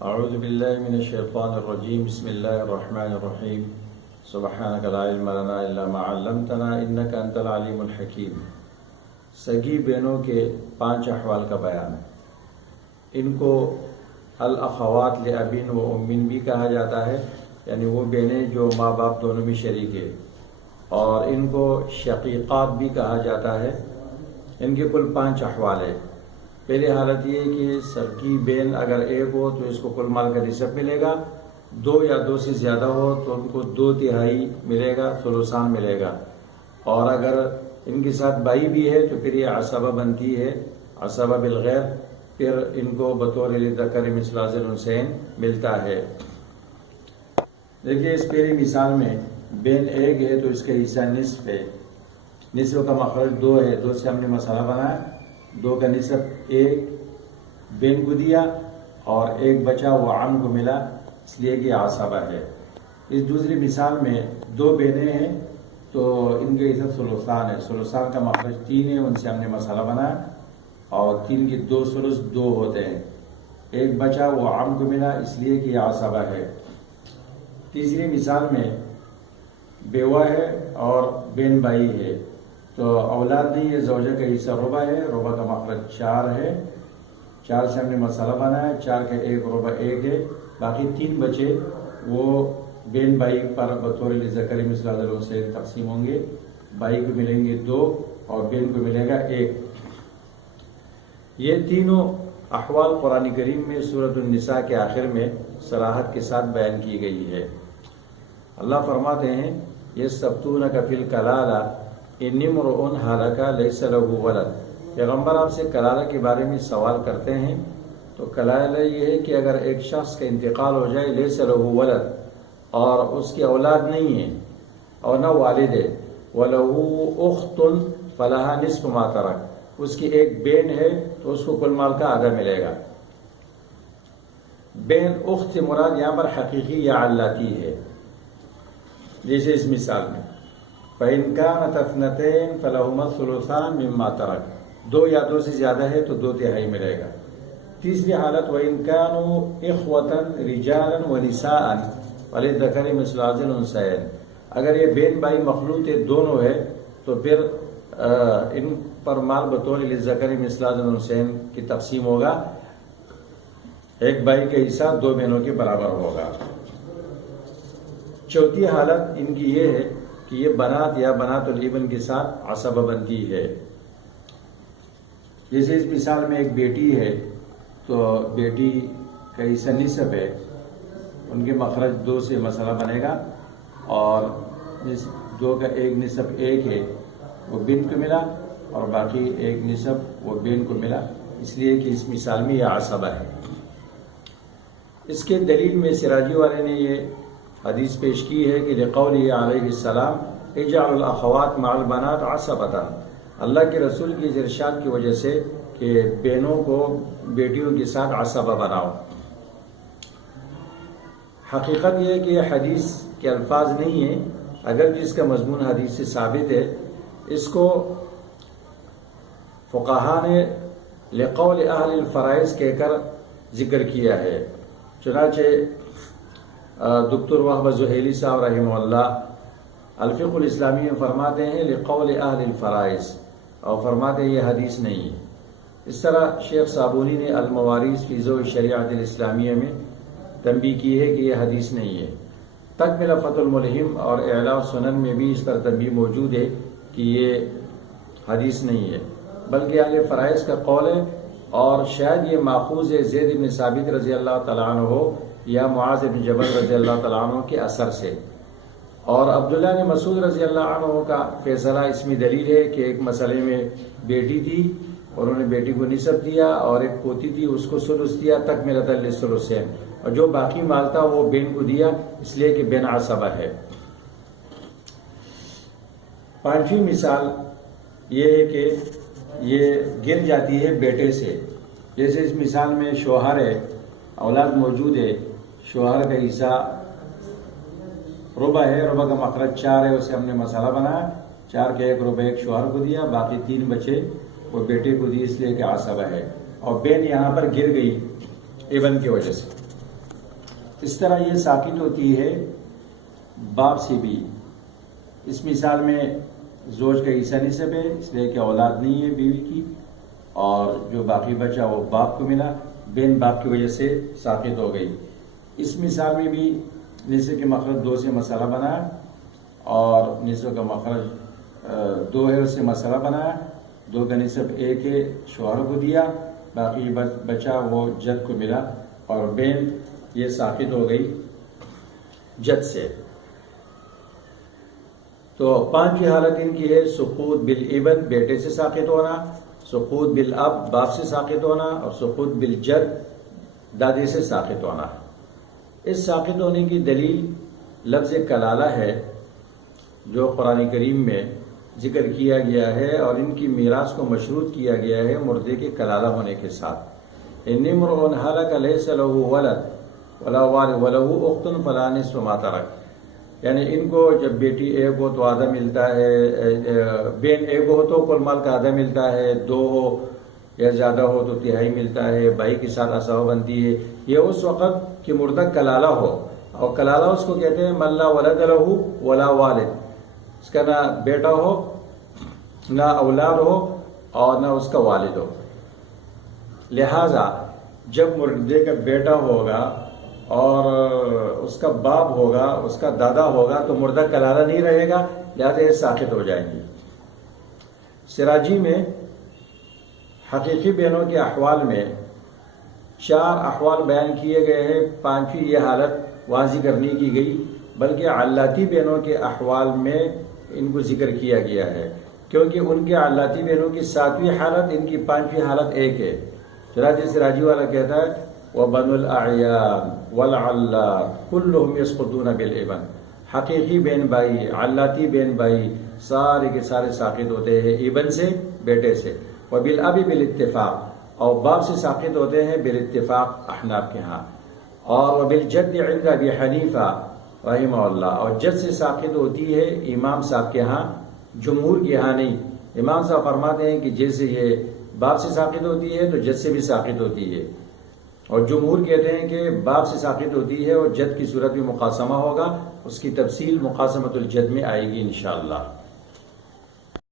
اعوذ باللہ من الشیطان الرجیم بسم اللہ الرحمن الرحیم سبحانک لا علم لنا الا ما علمتنا انک انت العلیم الحکیم۔ سگی بہنوں کے 5 احوال کا بیان ہے۔ ان کو الاخوات لابن و امین بھی کہا جاتا ہے، یعنی وہ بہنیں جو ماں باپ دونوں میں شریک ہے، اور ان کو شقیقات بھی کہا جاتا ہے۔ ان کے کل 5 احوال ہے۔ پہلی حالت یہ ہے کہ سگی بہن اگر ایک ہو تو اس کو کل مال کا نصف ملے گا، 2 یا 2 سے زیادہ ہو تو ان کو 2/3 ملے گا، ثلثان ملے گا، اور اگر ان کے ساتھ بھائی بھی ہے تو پھر یہ عصبہ بنتی ہے، عصبہ بالغیر، پھر ان کو بطور للذکر مثل حظ الانثیین ملتا ہے۔ دیکھیے اس پہلی مثال میں بہن ایک ہے تو اس کا حصہ نصف ہے، نصف کا مخرج 2 ہے، 2 سے ہم نے مسئلہ بنایا، 2 کا نصف 1 بہن کو دیا اور 1 بچا وہ عم کو ملا، اس لیے کہ عصبہ ہے۔ اس دوسری مثال میں 2 بہنیں ہیں تو ان کے حصہ ثلثان ہے، ثلثان کا مخرج 3 ہے، ان سے ہم نے مسئلہ بنایا، اور 3 کے 2 ثلث 2 ہوتے ہیں، 1 بچا وہ عم کو ملا، اس لیے کہ عصبہ ہے۔ تیسری مثال میں بیوہ ہے اور بہن بھائی ہے، تو اولاد نہیں ہے، زوجہ کا حصہ ربع ہے، ربع کا مخرج 4 ہے، 4 سے ہم نے مسئلہ بنایا، 4 کا 1 ربع 1 ہے، باقی 3 بچے وہ بہن بھائی پر بطور للذکر مثل حظ الانثیین تقسیم ہوں گے، بھائی کو ملیں گے 2 اور بہن کو ملے گا 1۔ یہ تینوں احوال قرآن کریم میں سورۃ النساء کے آخر میں صراحت کے ساتھ بیان کی گئی ہے۔ اللہ فرماتے ہیں یستفتونک فی الکلالہ ان امرؤ ہلک لیس لہ ولد۔ پیغمبر آپ سے کلالہ کے بارے میں سوال کرتے ہیں، تو کلالہ یہ ہے کہ اگر ایک شخص کا انتقال ہو جائے، لیس لہ ولد، اور اس کی اولاد نہیں ہے اور نہ والد ہے، وَلَهُ أُخْتٌ فَلَهَا نِصْفُ مَا تَرَكَ، اس کی ایک بہن ہے تو اس کو کل مال کا آدھا ملے گا۔ بہن اخت سے مراد یہاں پر حقیقی یا علاتی ہے، جیسے اس مثال میں فَإِنْ كَانَتْ اثْنَتَيْنِ فَلَهُمَا الثُّلُثَانُ مِمَّا تَرَكَ، 2 یا 2 سے زیادہ ہے تو 2/3 ملے گا۔ تیسری حالت وَإِنْ كَانُوا إِخْوَةً رِجَالًا وَنِسَاءً وَلِلذَّكَرِ مِثْلُ حظ الأنثيين، اگر یہ بہن بھائی مخلوط ہے، دونوں ہے، تو پھر ان پر مال بطور للذکر مثل حظ الانثیین کی تقسیم ہوگا، ایک بھائی کا حصہ 2 بہنوں کے برابر ہوگا۔ چوتھی حالت ان کی یہ ہے کہ یہ بنات یا بنات الابن کے ساتھ عصبہ بنتی ہے۔ جیسے اس مثال میں ایک بیٹی ہے تو بیٹی کا حصہ نصف ہے، ان کے مخرج 2 سے مسئلہ بنے گا، اور جس 2 کا 1 نصف 1 ہے وہ بنت کو ملا، اور باقی 1 نصف وہ بہن کو ملا، اس لیے کہ اس مثال میں یہ عصبہ ہے۔ اس کے دلیل میں سراجی والے نے یہ حدیث پیش کی ہے کہ لقوله علیہ السلام اجعلوا الاخوات مع البنات عصبۃ، اللہ کے رسول کی ارشاد کی وجہ سے کہ بہنوں کو بیٹیوں کے ساتھ عصبہ بناؤ۔ حقیقت یہ ہے کہ یہ حدیث کے الفاظ نہیں ہیں، اگر جس کا مضمون حدیث سے ثابت ہے، اس کو فقہا نے لقول اہل الفرائض کہہ کر ذکر کیا ہے۔ چنانچہ دکتور وہب زہیلی صاحب رحمہ اللہ الفقہ الاسلامی میں فرماتے ہیں لقول اہل الفرائض، اور فرماتے ہیں یہ حدیث نہیں ہے۔ اس طرح شیخ صابونی نے المواریث فی ضوء الشریعۃ الاسلامیہ میں تنبیہ کی ہے کہ یہ حدیث نہیں ہے۔ تکملہ فتح الملہم اور اعلاء سنن میں بھی اس پر تنبیہ موجود ہے کہ یہ حدیث نہیں ہے، بلکہ اہل فرائض کا قول ہے، اور شاید یہ ماخوذ ہے زید بن ثابت رضی اللہ تعالیٰ عنہ یا معاذ بن جبل رضی اللہ تعالیٰ عنہ کے اثر سے۔ اور عبداللہ بن مسعود رضی اللہ عنہ کا فیصلہ اس میں دلیل ہے کہ ایک مسئلے میں بیٹی تھی، انہوں نے بیٹی کو نصف دیا، اور ایک پوتی تھی اس کو ثلث دیا، تکملۃ للثلثین، اور جو باقی مال تھا وہ بہن کو دیا، اس لیے کہ بہن عصبہ ہے۔ 5ویں مثال یہ ہے کہ یہ گر جاتی ہے بیٹے سے، جیسے اس مثال میں شوہر ہے، اولاد موجود ہے، شوہر کا حصہ ربع ہے، ربع کا مخرج 4 ہے، اسے ہم نے مسئلہ بنایا، 4 کا 1 ربع 1 شوہر کو دیا، باقی 3 بچے وہ بیٹے کو دی، اس لیے کہ عصبہ ہے، اور بہن یہاں پر گر گئی ابن کی وجہ سے۔ اس طرح یہ ساقط ہوتی ہے باپ سے بھی. اس مثال میں زوج کا عیسیٰ نسب ہے، اس لیے کہ اولاد نہیں ہے بیوی کی، اور جو باقی بچا وہ باپ کو ملا، بین باپ کی وجہ سے ساقط ہو گئی. اس مثال میں بھی نصف کے مخرج 2 سے مسئلہ بنایا، اور نصف کا مخرج 2 ہے، اس سے مسئلہ بنایا. 2 کا نصف 1 ہے، شوہر کو دیا، باقی بچا وہ جد کو ملا، اور بین یہ ساقط ہو گئی جد سے. تو 5 کی حالت ان کی ہے: سقوط بالابن بیٹے سے ساقط ہونا، سقوط بالاب باپ سے ساقط ہونا، اور سقوط بالجد دادی سے ساقط ہونا. اس ساقط ہونے کی دلیل لفظ کلالہ ہے جو قرآن کریم میں ذکر کیا گیا ہے، اور ان کی میراث کو مشروط کیا گیا ہے مردے کے کلالہ ہونے کے ساتھ. ان امرؤ ہلک لیس له ولد ولا والد وله اخت فلا نصف ما ترک. یعنی ان کو جب بیٹی ایک ہو تو آدھا ملتا ہے، بین ایک ہو تو کل مال کا آدھا ملتا ہے، 2 ہو یا زیادہ ہو تو تہائی ملتا ہے، بھائی کے ساتھ اساو بنتی ہے. یہ اس وقت کہ مردہ کلالہ ہو، اور کلالہ اس کو کہتے ہیں من لا ولد له ولا والد، اس کا نہ بیٹا ہو، نہ اولاد ہو، اور نہ اس کا والد ہو. لہذا جب مردے کا بیٹا ہوگا اور اس کا باپ ہوگا، اس کا دادا ہوگا، تو مردہ کلالہ نہیں رہے گا، لہذا یہ ساقط ہو جائیں گی. سراجی میں حقیقی بہنوں کے احوال میں 4 احوال بیان کیے گئے ہیں، 5ویں یہ حالت واضح کرنے کی گئی، بلکہ علاتی بہنوں کے احوال میں ان کو ذکر کیا گیا ہے، کیونکہ ان کے علاتی بہنوں کی 7ویں حالت، ان کی 5ویں حالت ایک ہے. چنانچہ سراجی والا کہتا ہے وَبَنُو الْأَعْيَانِ وَالْعَلَّاتِ كُلُّهُمْ يَسْقُطُونَ بِالْإِبْنِ. حقیقی بہن بھائی، علاتی بہن بھائی سارے کے سارے ساقط ہوتے ہیں ابن سے، بیٹے سے. وَبِالْأَبِ بِالْاتِّفَاقِ، اور باپ سے ساقط ہوتے ہیں بالاتفاق احناف کے ہاں. اور وَبِالْجَدِّ عِنْدَ أَبِي حَنِیفَةَ رحمہ اللہ، اور جد سے ساقط ہوتی ہے امام صاحب کے ہاں، جمہور کے ہاں نہیں. امام صاحب فرماتے ہیں کہ جیسے یہ باپ سے ساقط ہوتی ہے تو جد سے بھی ساقط ہوتی ہے، اور جمہور کہتے ہیں کہ باپ سے ساقط ہوتی ہے اور جد کی صورت میں مقاسمہ ہوگا. اس کی تفصیل مقاسمۃ الجد میں آئے گی انشاءاللہ.